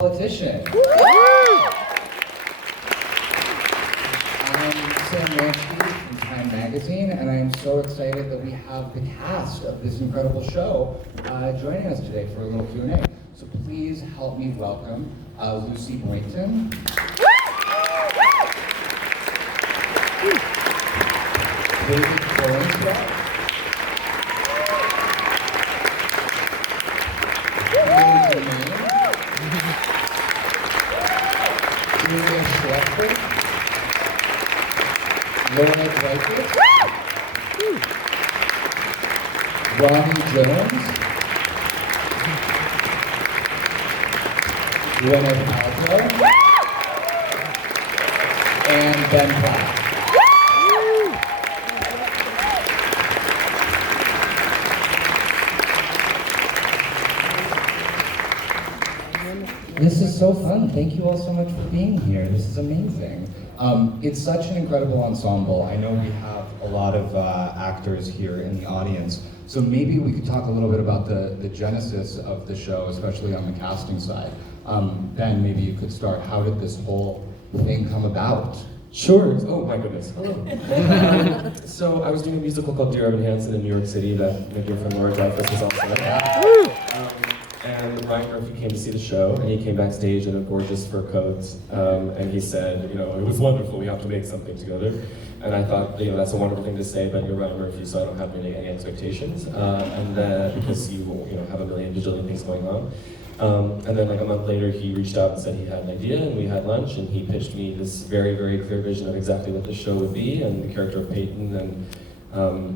Audition. I'm Sam Ransky from Time Magazine, and I am so excited that we have the cast of this incredible show joining us today for a little Q&A. So please help me welcome Lucy Boynton, David Cornswell, Julia Schlechter, Laura Dreyfus, Ronnie Jones, Gwyneth Paltrow, and Ben Platt. This is so fun. Thank you all so much for being here. This is amazing. It's such an incredible ensemble. I know we have a lot of actors here in the audience, so maybe we could talk a little bit about the genesis of the show, especially on the casting side. Ben, maybe you could start. How did this whole thing come about? Sure. Oh my goodness. Hello. So I was doing a musical called Dear Evan Hansen in New York City that my dear friend Laura Dreyfus was also in. And Ryan Murphy came to see the show, and he came backstage in a gorgeous fur coat, and he said, you know, it was wonderful, we have to make something together. And I thought, you know, that's a wonderful thing to say, but you're Ryan Murphy, so I don't have really any expectations, because you know, have a million bajillion things going on. And then like a month later, he reached out and said he had an idea, and we had lunch, and he pitched me this very, very clear vision of exactly what the show would be, and the character of Peyton, and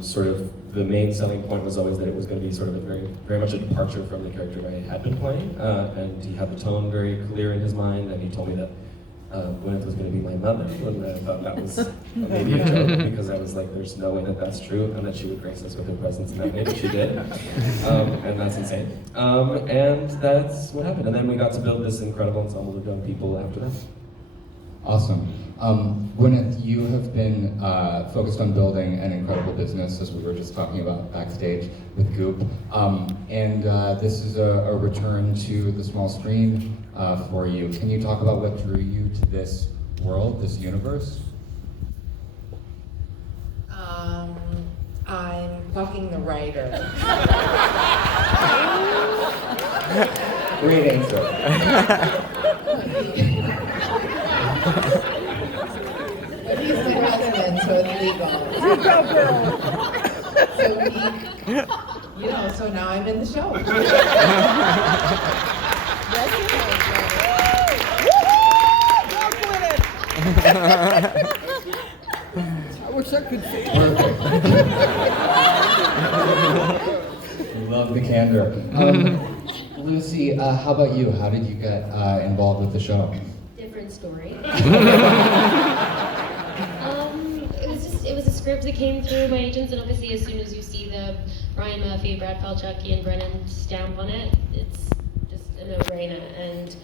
sort of the main selling point was always that it was going to be sort of a very, very much a departure from the character I had been playing, and he had the tone very clear in his mind, and he told me that Gwyneth was going to be my mother, and I thought that was maybe a joke, because I was like, there's no way that that's true, and that she would grace us with her presence, and that maybe she did, and that's insane. And that's what happened, and then we got to build this incredible ensemble of young people after that. Awesome. Gwyneth, you have been focused on building an incredible business, as we were just talking about backstage with Goop. And this is a return to the small screen for you. Can you talk about what drew you to this world, this universe? I'm fucking the writer. Great answer. But he's my husband, so it's legal. So you know, so now I'm in the show. I wish I could say Perfect. Love the candor. Lucy, how about you? How did you get involved with the show? Different story. It was a script that came through my agents, and obviously as soon as you see the Ryan Murphy, Brad Paltrow, Ian Brennan stamp on it, it's just a no-brainer. And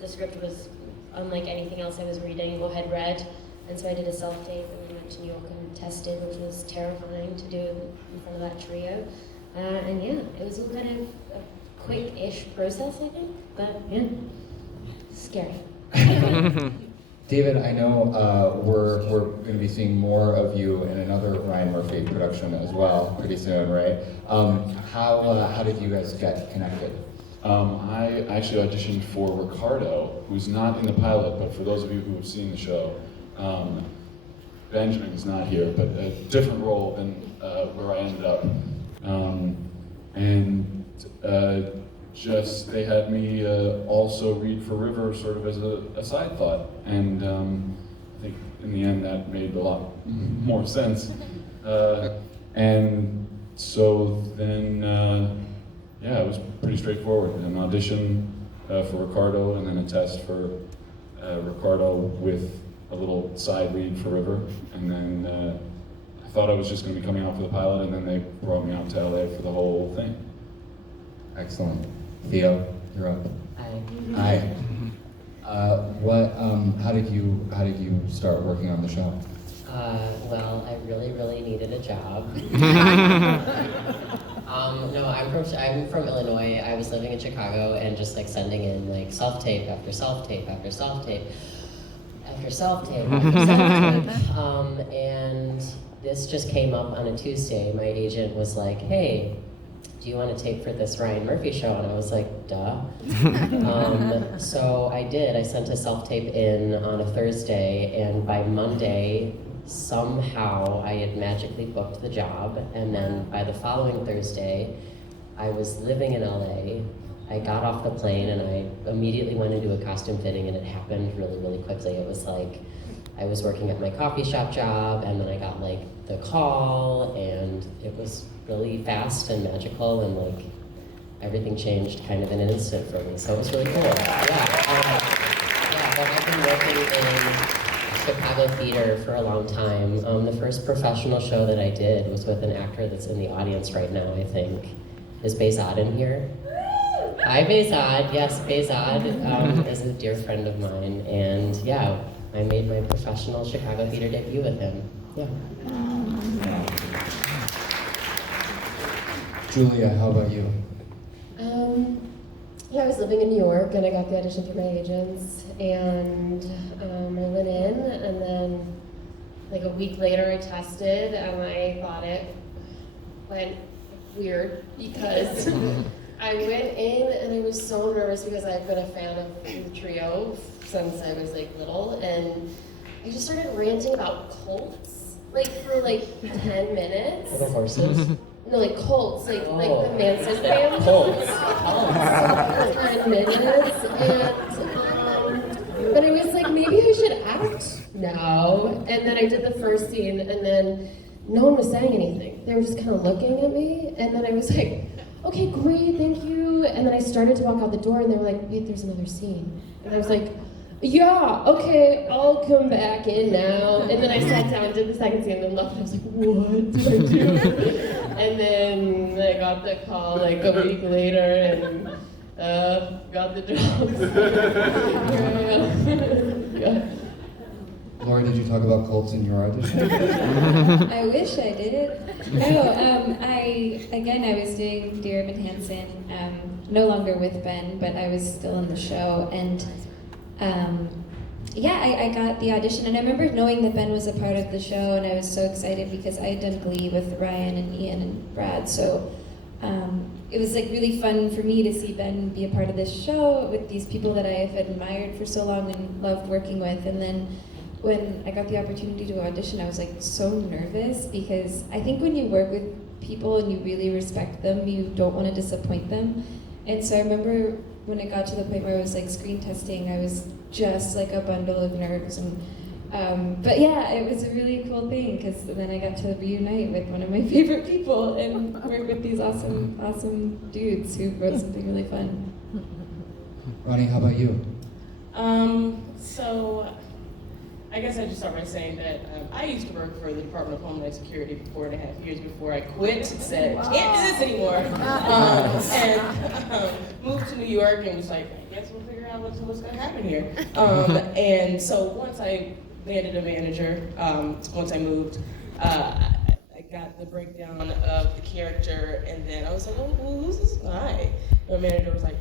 the script was unlike anything else I was reading or had read, and so I did a self-tape, and we went to New York and tested, which was terrifying to do in front of that trio. And yeah, it was all kind of a quick-ish process, I think, but yeah, scary. David, I know we're going to be seeing more of you in another Ryan Murphy production as well pretty soon, right? How did you guys get connected? I actually auditioned for Ricardo, who's not in the pilot, but for those of you who have seen the show, Benjamin is not here, but a different role than where I ended up. Just they had me also read for River sort of as a side thought, and I think in the end that made a lot more sense. And so then, yeah, it was pretty straightforward. An audition for Ricardo, and then a test for Ricardo with a little side read for River, and then I thought I was just going to be coming out for the pilot, and then they brought me out to LA for the whole thing. Excellent. Theo, you're up. Hi. Hi. How did you start working on the show? Well, I really needed a job. No, I'm from Illinois. I was living in Chicago and just like sending in like self-tape after self-tape after self-tape after self-tape after self-tape. And this just came up on a Tuesday. My agent was like, "Hey, do you want to tape for this Ryan Murphy show?" And I was like, duh. So I did. I sent a self-tape in on a Thursday, and by Monday, somehow I had magically booked the job. And then by the following Thursday, I was living in LA. I got off the plane and I immediately went into a costume fitting, and it happened really, really quickly. It was like, I was working at my coffee shop job, and then I got like the call, and it was really fast and magical, and like everything changed kind of in an instant for me. So it was really cool. But I've been working in Chicago theater for a long time. The first professional show that I did was with an actor that's in the audience right now, I think. Is Behzad in here? Hi, Behzad. Yes, Behzad is a dear friend of mine, and yeah, I made my professional Chicago theater debut with him. Yeah. Julia, how about you? Yeah, I was living in New York and I got the audition through my agents, and I went in, and then like a week later I tested and I thought it went weird because I went in and I was so nervous because I've been a fan of the trio since I was like little, and I just started ranting about cults like for like 10 minutes. The horses. No, like cults, like the Manson family. Cults. For 10 minutes, and but I was like, maybe I should act now. And then I did the first scene, and then no one was saying anything. They were just kind of looking at me, and then I was like, okay, great, thank you. And then I started to walk out the door, and they were like, wait, there's another scene. And I was like, yeah, okay, I'll come back in now. And then I sat down and did the second scene and then left, and I was like, what did I do? And then I got the call like a week later and got the job. Yeah. Laura, did you talk about cults in your audition? I wish I did. No, I was doing Dear Evan Hansen, no longer with Ben, but I was still in the show, and I got the audition, and I remember knowing that Ben was a part of the show, and I was so excited because I had done Glee with Ryan and Ian and Brad, so it was like really fun for me to see Ben be a part of this show with these people that I have admired for so long and loved working with. And then when I got the opportunity to audition, I was like so nervous because I think when you work with people and you really respect them, you don't want to disappoint them. And so I remember when it got to the point where I was like screen testing, I was just like a bundle of nerves. And but yeah, it was a really cool thing because then I got to reunite with one of my favorite people and work with these awesome dudes who wrote something really fun. Ronnie, how about you? So I guess I just start by saying that I used to work for the Department of Homeland Security for 4.5 years before I quit and said, can't do this anymore. And moved to New York and was like, I guess we'll figure out what's going to happen here. And so once I landed a manager, once I moved, I got the breakdown of the character, and then I was like, oh, who's this guy? And the manager was like,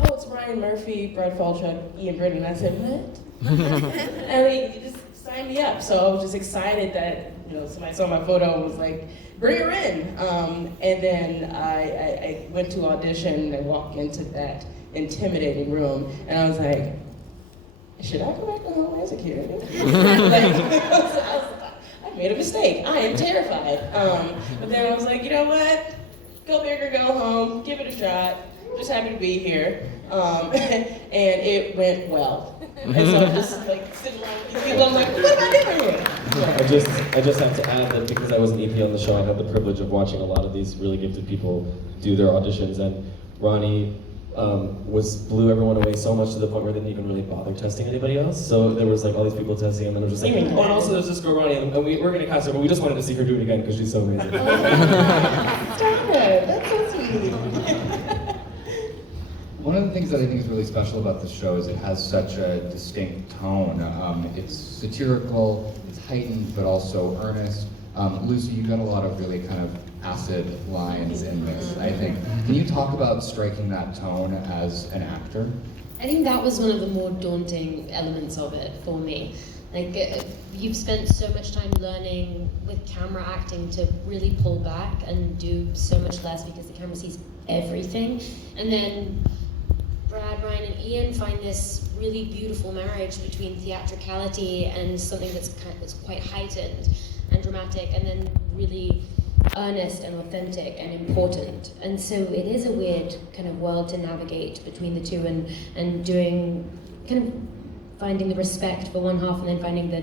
oh, it's Ryan Murphy, Brad Paltrow, Ian Britton. And I said, what? And he just signed me up. So I was just excited that somebody saw my photo and was like, bring her in. And then I went to audition and walked into that intimidating room, and I was like, should I go back to Homeland Security? I made a mistake. I am terrified. But then I was like, you know what? Go big or go home. Give it a shot. Just happy to be here. And it went well. And so I'm just like sitting around with these people. I'm like, what am I doing here? I just have to add that because I was an EP on the show, I had the privilege of watching a lot of these really gifted people do their auditions, and Ronnie blew everyone away so much to the point where they didn't even really bother testing anybody else. So there was like all these people testing, and then it was just like, oh, and also there's this girl Ronnie, and we're gonna cast her, but we just wanted to see her do it again because she's so amazing. Stop it. That's so sweet. One of the things that I think is really special about this show is it has such a distinct tone. It's satirical, it's heightened, but also earnest. Lucy, you got a lot of really kind of acid lines in this, I think. Can you talk about striking that tone as an actor? I think that was one of the more daunting elements of it for me. Like, you've spent so much time learning with camera acting to really pull back and do so much less because the camera sees everything. And then Brad, Ryan, and Ian find this really beautiful marriage between theatricality and something that's quite heightened and dramatic, and then really earnest and authentic and important. And so it is a weird kind of world to navigate between the two, and doing kind of finding the respect for one half and then finding the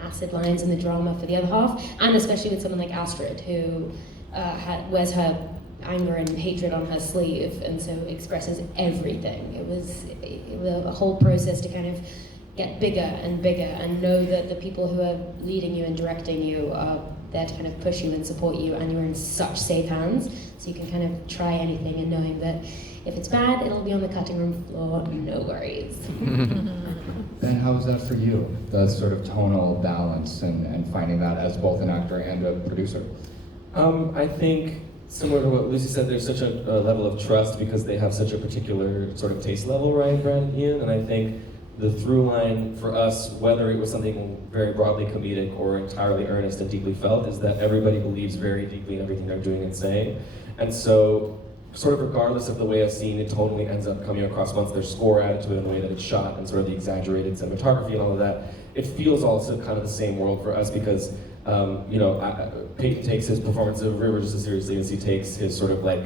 acid lines and the drama for the other half, and especially with someone like Astrid, who wears her anger and hatred on her sleeve, and so expresses everything. It was a whole process to kind of get bigger and bigger and know that the people who are leading you and directing you are there to kind of push you and support you, and you're in such safe hands, so you can kind of try anything and knowing that if it's bad, it'll be on the cutting room floor, no worries. Ben, how was that for you? The sort of tonal balance and finding that as both an actor and a producer? I think, similar to what Lucy said, there's such a level of trust because they have such a particular sort of taste level, right, Brad and Ian? And I think the through line for us, whether it was something very broadly comedic or entirely earnest and deeply felt, is that everybody believes very deeply in everything they're doing and saying. And so, sort of regardless of the way a scene it totally ends up coming across once there's score added to it and the way that it's shot and sort of the exaggerated cinematography and all of that, it feels also kind of the same world for us because Peyton takes his performance of River just as seriously as he takes his sort of like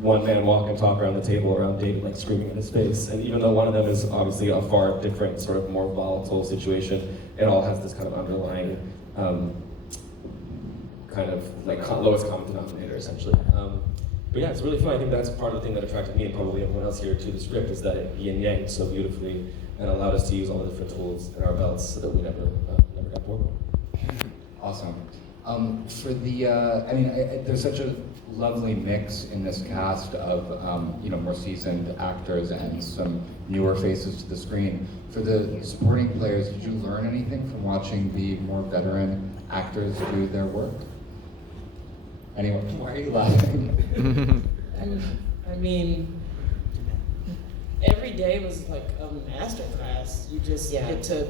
one-man walk and talk around the table around David like screaming in his face. And even though one of them is obviously a far different sort of more volatile situation, it all has this kind of underlying kind of like lowest common denominator essentially. But yeah, it's really fun. I think that's part of the thing that attracted me and probably everyone else here to the script, is that it yin yang so beautifully and allowed us to use all the different tools in our belts so that we never got bored. Awesome. For the, there's such a lovely mix in this cast of, more seasoned actors and some newer faces to the screen. For the supporting players, did you learn anything from watching the more veteran actors do their work? Anyone? Why are you laughing? I mean, every day was like a master class. You just get to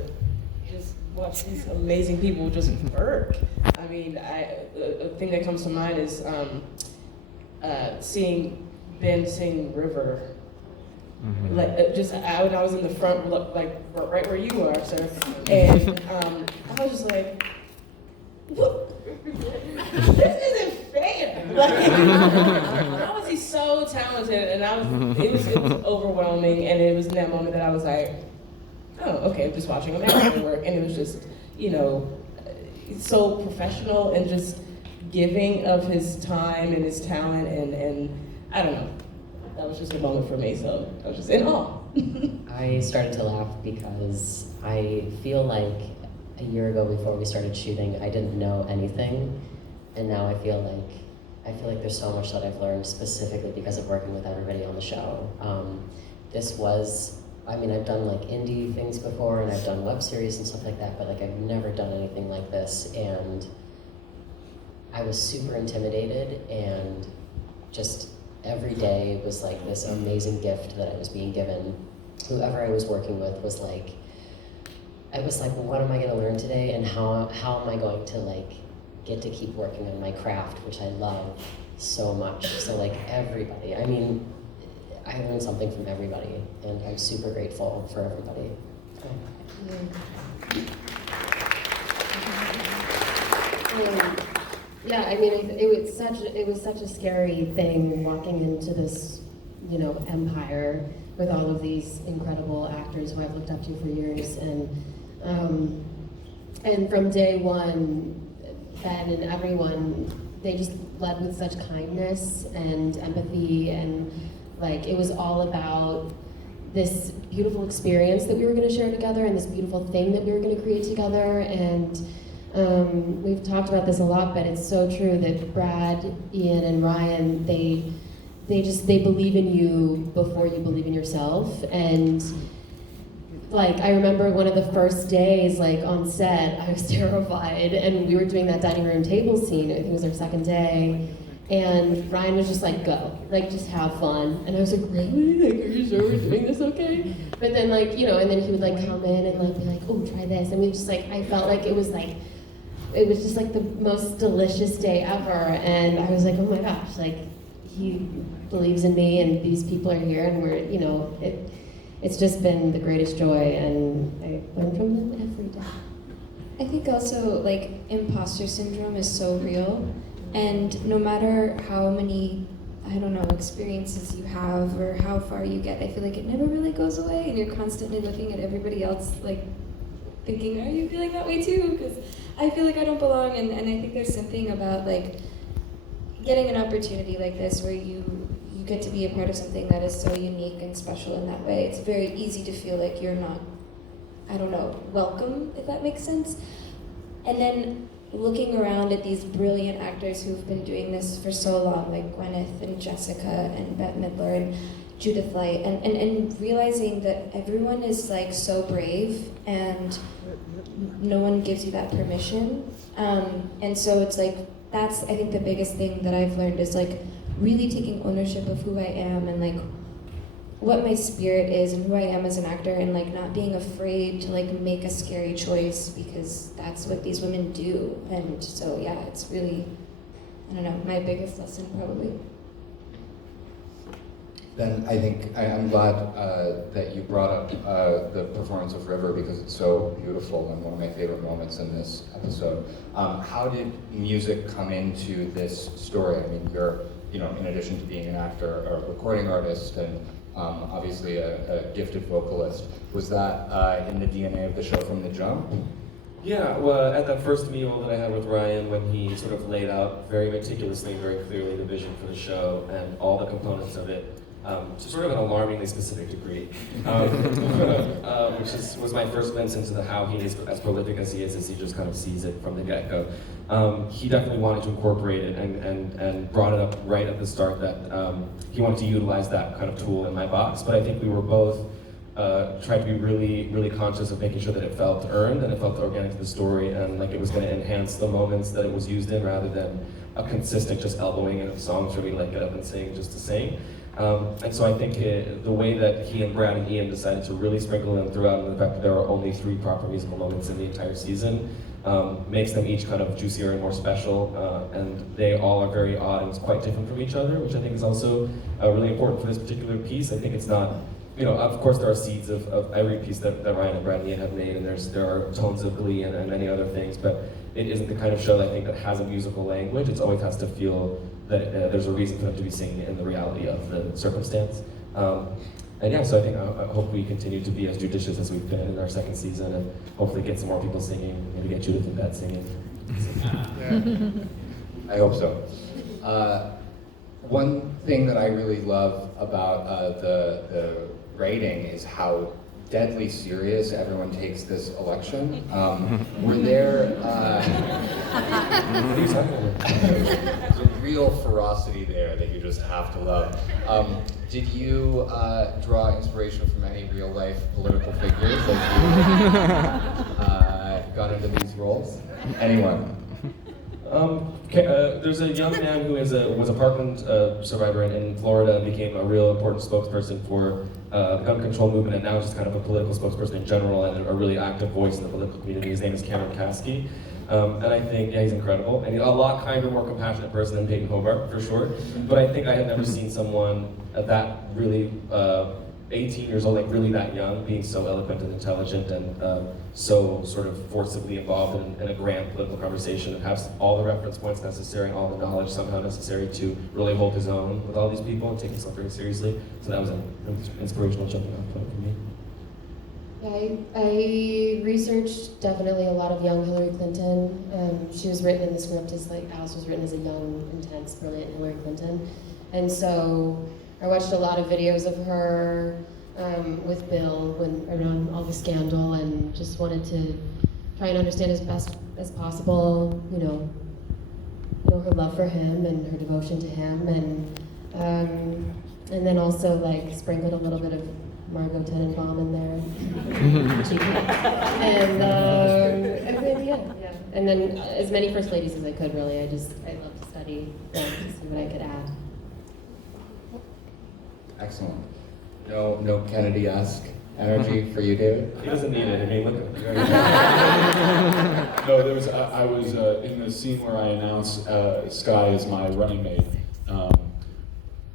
just watch these amazing people just work. I mean, a thing that comes to mind is seeing Ben sing River. Mm-hmm. Like when I was in the front, like right where you are, sir, and I was just like, what? This isn't fair. Like, how was he so talented? And it was overwhelming, and it was in that moment that I was like, oh, okay, I'm just watching him acting work, and it was just, so professional and just giving of his time and his talent, and I don't know. That was just a moment for me, so I was just in awe. I started to laugh because I feel like a year ago before we started shooting, I didn't know anything, and now I feel like there's so much that I've learned specifically because of working with everybody on the show. I've done like indie things before, and I've done web series and stuff like that, but like I've never done anything like this, and I was super intimidated, and just every day was like this amazing gift that I was being given. Whoever I was working with was like, I was like, well, what am I going to learn today, and how am I going to like get to keep working on my craft, which I love so much. So like everybody, I learned something from everybody, and I'm super grateful for everybody. It was such a scary thing walking into this, empire with all of these incredible actors who I've looked up to for years, and from day one, Ben and everyone, they just led with such kindness and empathy, and like it was all about this beautiful experience that we were going to share together and this beautiful thing that we were going to create together. And we've talked about this a lot, but it's so true that Brad, Ian, and Ryan, they believe in you before you believe in yourself. And like, I remember one of the first days, like, on set, I was terrified, and we were doing that dining room table scene. I think it was our second day, and Ryan was just like, go, like, just have fun. And I was like, really? Like, are you sure we're doing this okay? But then, like, you know, and then he would, like, come in and, like, be like, oh, try this. And we just, like, I felt like it was just, like, the most delicious day ever. And I was like, oh my gosh, like, he believes in me, and these people are here, and we're, you know, it's just been the greatest joy, and I learn from them every day. I think also, like, imposter syndrome is so real, and no matter how many, I don't know, experiences you have or how far you get, I feel like it never really goes away, and you're constantly looking at everybody else, like, thinking, are you feeling that way too? Because I feel like I don't belong, and I think there's something about, like, getting an opportunity like this where you get to be a part of something that is so unique and special in that way. It's very easy to feel like you're not, I don't know, welcome, if that makes sense. And then looking around at these brilliant actors who've been doing this for so long, like Gwyneth and Jessica and Bette Midler and Judith Light, and realizing that everyone is, like, so brave and no one gives you that permission. And so it's like, that's, I think, the biggest thing that I've learned is, like, really taking ownership of who I am and, like, what my spirit is and who I am as an actor, and, like, not being afraid to, like, make a scary choice, because that's what these women do. And so, yeah, it's really, I don't know, my biggest lesson probably. Then I think I'm glad that you brought up the performance of River, because it's so beautiful and one of my favorite moments in this episode. How did music come into this story? I mean, you're, you know, in addition to being an actor, a recording artist, and obviously a gifted vocalist. Was that in the DNA of the show from the jump? Yeah, well, at that first meal that I had with Ryan, when he sort of laid out very meticulously and very clearly the vision for the show and all the components of it, to sort of an alarmingly specific degree, which was my first glimpse into how he is as prolific as he just kind of sees it from the get-go. He definitely wanted to incorporate it and brought it up right at the start that he wanted to utilize that kind of tool in my box, but I think we were both tried to be really, really conscious of making sure that it felt earned and it felt organic to the story, and like it was going to enhance the moments that it was used in, rather than a consistent just elbowing in of songs where we like get up and sing just to sing. And so I think the way that he and Brad and Ian decided to really sprinkle them throughout, and the fact that there are only 3 proper musical moments in the entire season, makes them each kind of juicier and more special, and they all are very odd and quite different from each other, which I think is also really important for this particular piece. I think it's not, you know, of course there are seeds of every piece that Ryan and Brad and Ian have made, and there are tones of glee and many other things, but it isn't the kind of show that I think that has a musical language. It always has to feel that there's a reason for them to be singing in the reality of the circumstance. And yeah, so I think I hope we continue to be as judicious as we've been in our second season, and hopefully get some more people singing, maybe get Judith and Bette singing. I hope so. One thing that I really love about the writing is how deadly serious everyone takes this election. Were there there's a real ferocity there that you just have to love. Did you draw inspiration from any real life political figures as you got into these roles? Anyone? There's a young man who was a Parkland survivor in Florida and became a real important spokesperson for the gun control movement, and now just kind of a political spokesperson in general and a really active voice in the political community. His name is Cameron Kasky. And I think, yeah, he's incredible. And he's a lot kinder, more compassionate person than Peyton Hobart, for sure. But I think I had never seen someone that really 18 years old, like really that young, being so eloquent and intelligent and so sort of forcibly involved in a grand political conversation, and has all the reference points necessary and all the knowledge somehow necessary to really hold his own with all these people and take himself very seriously. So that was an inspirational jumping off point for me. Yeah, I researched definitely a lot of young Hillary Clinton. She was written in the script as, like, Alice was written as a young, intense, brilliant Hillary Clinton. And so I watched a lot of videos of her with Bill around all the scandal, and just wanted to try and understand as best as possible, you know, her love for him and her devotion to him, and then also like sprinkled a little bit of Margot Tenenbaum in there. and then yeah. And then as many first ladies as I could, really. I love to study to see what I could add. Excellent. No Kennedy-esque energy for you, David? He doesn't need it. I mean, look at No, I was in the scene where I announced Sky as my running mate.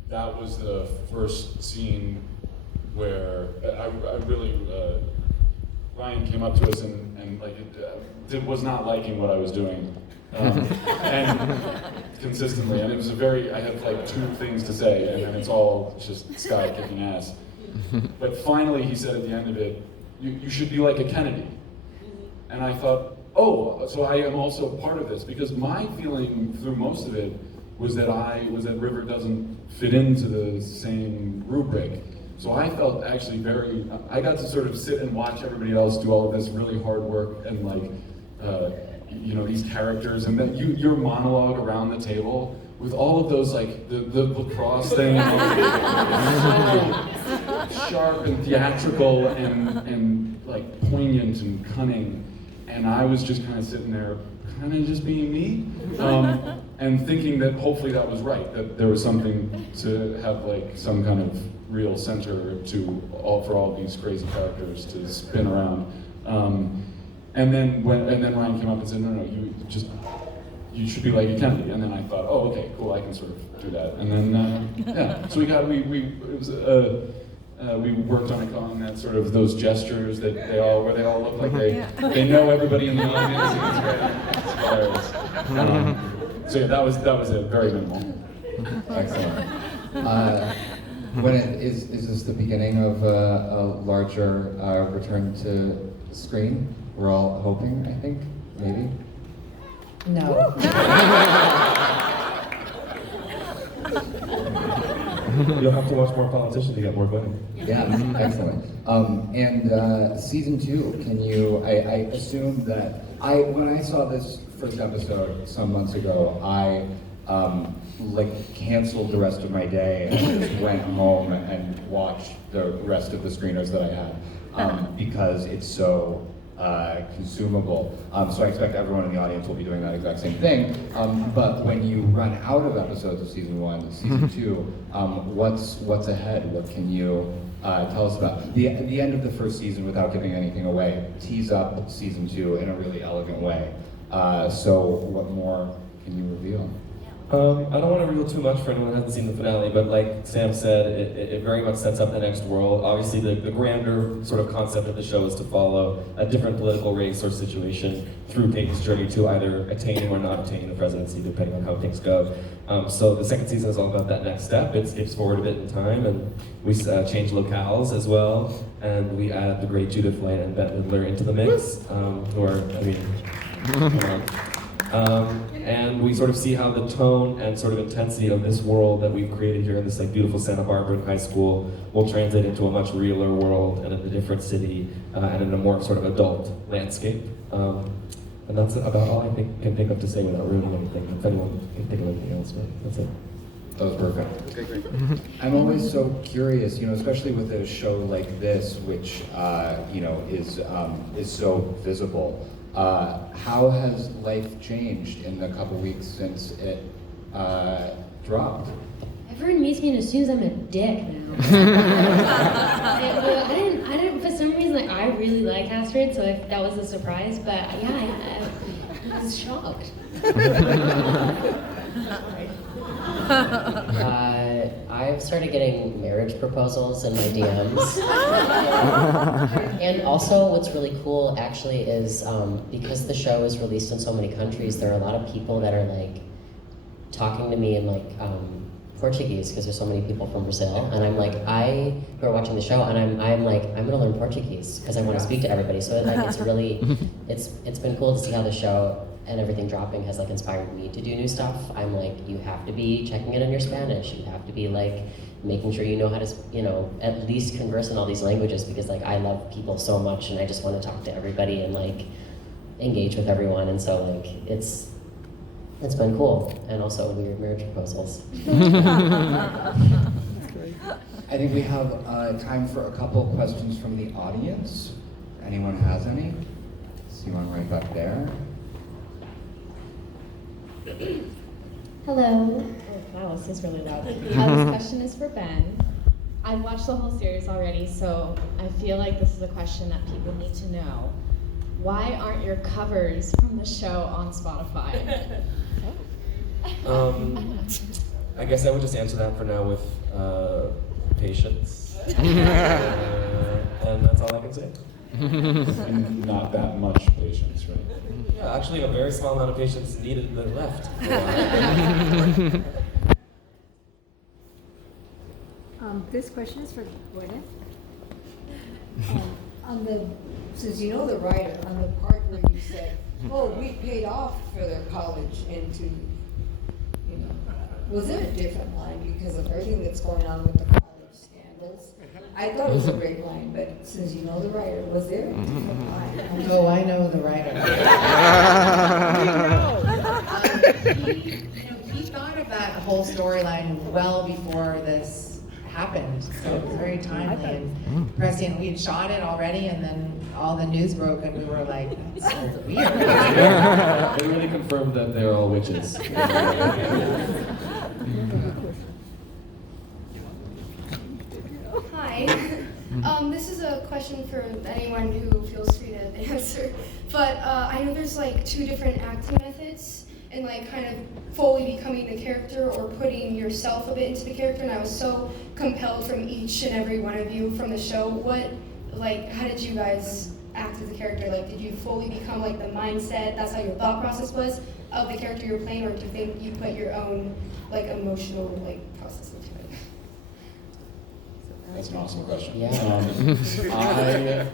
That was the first scene where I really, Ryan came up to us and like was not liking what I was doing. And consistently, and it was I had like 2 things to say, and then it's all just Sky kicking ass. But finally, he said at the end of it, you should be like a Kennedy. And I thought, oh, so I am also part of this, because my feeling through most of it was that River doesn't fit into the same rubric. So I felt actually I got to sort of sit and watch everybody else do all of this really hard work and like, these characters, and then your monologue around the table with all of those, like the lacrosse thing, sharp and theatrical and like poignant and cunning, and I was just kind of sitting there, kind of just being me, and thinking that hopefully that was right, that there was something to have like some kind of real center for all these crazy characters to spin around. And then Ryan came up and said, no, you should be like a Kennedy. And then I thought, oh, okay, cool, I can sort of do that. And then, so we worked on that sort of those gestures that where they all look like they know everybody in the audience. It's hilarious. So yeah, that was it, very minimal. Excellent. Is this the beginning of a larger return to screen? We're all hoping, I think, maybe? No. You'll have to watch more Politician to get more Gwyneth. Yeah, excellent. And season 2, can you, I assume that, when I saw this first episode some months ago, I canceled the rest of my day and just went home and watched the rest of the screeners that I had, because it's so consumable. So I expect everyone in the audience will be doing that exact same thing. But when you run out of episodes of season 1, season 2, what's ahead? What can you tell us about? The end of the first season, without giving anything away, tease up season 2 in a really elegant way. So what more can you reveal? I don't want to reveal too much for anyone who hasn't seen the finale, but like Sam said, it very much sets up the next world. Obviously, the grander sort of concept of the show is to follow a different political race or situation through Peyton's journey to either attain or not attain the presidency, depending on how things go. So the second season is all about that next step. It skips forward a bit in time, and we change locales as well, and we add the great Judith Light and Bette Midler into the mix, and we sort of see how the tone and sort of intensity of this world that we've created here in this like beautiful Santa Barbara high school will translate into a much realer world and in a different city and in a more sort of adult landscape. And that's about all I can think of to say without ruining anything. If anyone can think of anything else, but that's it. That was perfect. Okay, great. I'm always so curious, especially with a show like this, which is so visible. How has life changed in the couple weeks since it dropped? Everyone meets me and assumes I'm a dick now. I didn't, for some reason, I really like Astrid, so that was a surprise, but yeah, I was shocked. I've started getting marriage proposals in my DMs. And also what's really cool actually is because the show is released in so many countries, there are a lot of people that are like talking to me in like Portuguese, because there's so many people from Brazil, and I'm like, who are watching the show, and I'm like, I'm gonna learn Portuguese because I want to speak to everybody. So it's really, it's been cool to see how the show and everything dropping has like inspired me to do new stuff. I'm like, you have to be checking in on your Spanish. You have to be like making sure you know how to, at least converse in all these languages, because like I love people so much and I just want to talk to everybody and like engage with everyone. And so like it's been cool, and also weird marriage proposals. I think we have time for a couple of questions from the audience. Anyone has any? See one right back there. Hello. Oh, wow, this is really loud. This question is for Ben. I've watched the whole series already, so I feel like this is a question that people need to know. Why aren't your covers from the show on Spotify? I guess I would just answer that for now with patience. And that's all I can say. Not that much patience, right? Yeah, actually a very small amount of patience needed than left. This question is for Gwyneth. Since you know the writer, on the part where you said, "Oh, we paid off for their college into," was it a different line because of everything that's going on with the college scandals? I thought it was a great line, but since you know the writer, was there a different line? Oh, I know the writer. He thought of that whole storyline well before this happened, so it was very timely and prescient. We had shot it already, and then all the news broke, and we were like, "That's so weird." It really confirmed that they're all witches. Hi. This is a question for anyone who feels free to answer. But I know there's like 2 different acting methods and like kind of fully becoming the character or putting yourself a bit into the character. And I was so compelled from each and every one of you from the show. How did you guys act as a character? Like, did you fully become like the mindset? That's how your thought process was of the character you're playing, or do you think you put your own like emotional like process into it? That's an awesome question. Yeah.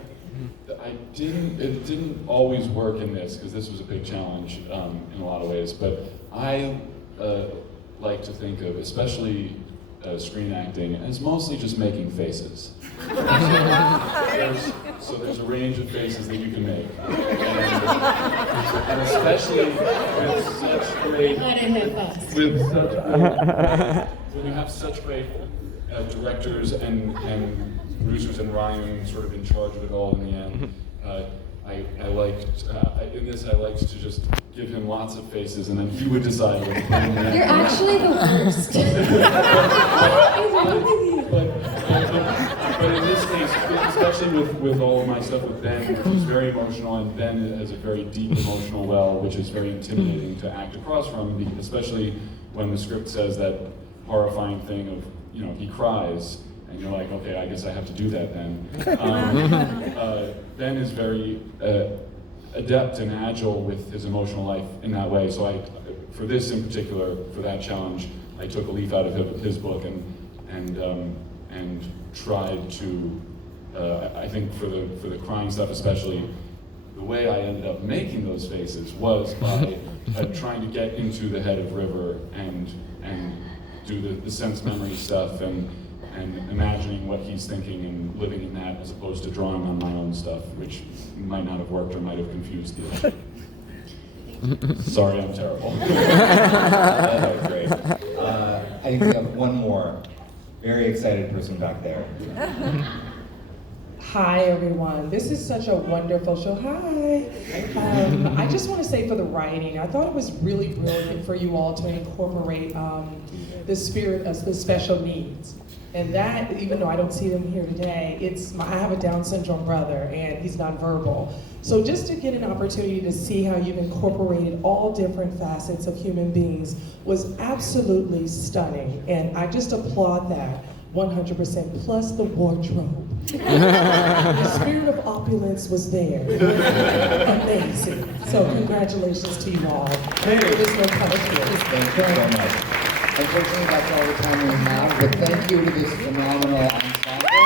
It didn't always work in this, because this was a big challenge in a lot of ways, but I like to think of, especially screen acting, as mostly just making faces. So there's a range of faces that you can make. And especially with such great, when you have such great directors and producers and Ryan sort of in charge of it all in the end. I liked to just give him lots of faces, and then he would decide what to put in there. You're actually the worst. But in this case, especially with all of my stuff with Ben, which is very emotional, and Ben has a very deep emotional well, which is very intimidating to act across from, especially when the script says that horrifying thing of, he cries, and you're like, okay, I guess I have to do that then. Ben is very adept and agile with his emotional life in that way. So for this in particular, for that challenge, I took a leaf out of his book and tried to. I think for the crying stuff especially, the way I ended up making those faces was by trying to get into the head of River and do the sense memory stuff and imagining what he's thinking and living in that, as opposed to drawing on my own stuff, which might not have worked or might have confused you. Sorry, I'm terrible. That was great. I think we have one more very excited person back there. Hi everyone, this is such a wonderful show. Hi. I just want to say, for the writing, I thought it was really brilliant for you all to incorporate the spirit of the special needs. And that, even though I don't see them here today, I have a Down syndrome brother and he's nonverbal. So just to get an opportunity to see how you've incorporated all different facets of human beings was absolutely stunning. And I just applaud that 100%, plus the wardrobe. The spirit of opulence was there. Amazing. So congratulations to you all. There is no punishment. Thank you so much. Unfortunately, that's all the time we have, but thank you to this phenomenal ensemble.